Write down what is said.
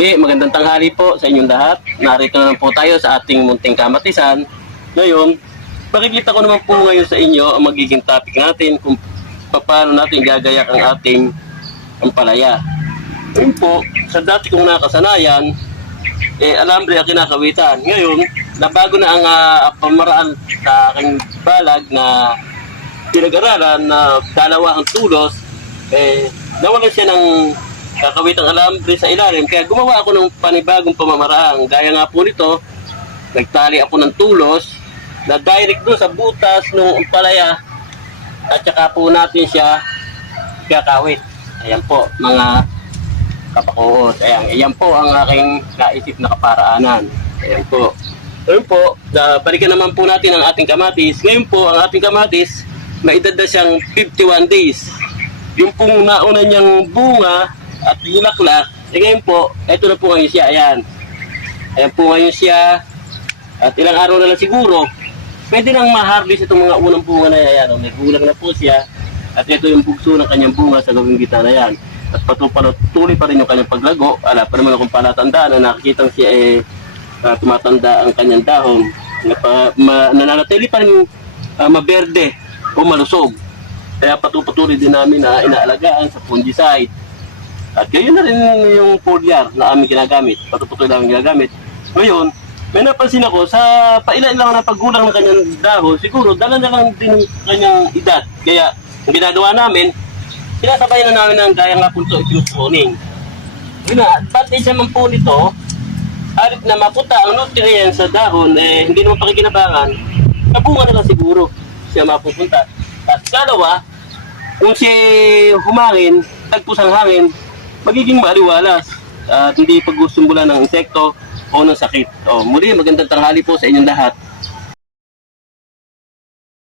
Muli, magandang tanghali po sa inyong lahat. Narito na po tayo sa ating munting kamatisan. Ngayon, makikita ko naman po ngayon sa inyo ang magiging topic natin kung paano natin gagayak ang ating ampalaya. Ngayon po, sa dati kong nakasanayan, alambre ang kinakawitan. Ngayon, nabago na ang pamaraan sa aking balag na pinag-aralan na dalawa ang tulos, nawalan siya ng kakawitang alambre sa ilalim. Kaya gumawa ako ng panibagong pamamaraan. Gaya nga po nito, nagtali ako ng tulos na direct doon sa butas ng ampalaya at saka po natin siya kakawit. Ayan po, mga kapakuhos. Ayan po ang aking naisip na kaparaanan. Ayan po. Ngayon po, balikan naman po natin ang ating kamatis. Ngayon po, ang ating kamatis, may edad na siyang 51 days. Yung pong nauna niyang bunga at bulaklak, ngayon po, ito na po ngayon siya. Ayan. Ayan po ngayon siya. At ilang araw na lang siguro, pwede nang ma-harvest itong mga unang bunga na yan. May gulang na po siya. At ito yung bugso ng kanyang bunga sa gawing gitna na yan. At patuloy pa rin yung kanyang paglago. Ala pa naman akong palatandaan na nakikita siya tumatanda ang kanyang dahon. Nananatili pa rin maberde o malusog. Kaya patuloy din namin na inaalagaan sa fungicide. At gayon na rin yung foliar na aming ginagamit. Patuloy namin ginagamit. Ngayon, may napansin ako sa pailan lang na paggulang ng kanyang dahon, siguro dala na lang din ng kanyang edad. Kaya ang ginagawa namin, sinasabay na namin ng gaya nga po ito, ipinutuning. Yun na, advantage naman po nito, halit na maputa ang nutrients sa dahon, hindi naman pakikinabangan, nabunga na lang siguro siya mapupunta. At kalawa, kung si humangin, tagpusang hangin, magiging maaliwalas at hindi pagsusumbulan ng insekto o ng sakit. Muli, magandang tanghali po sa inyong lahat.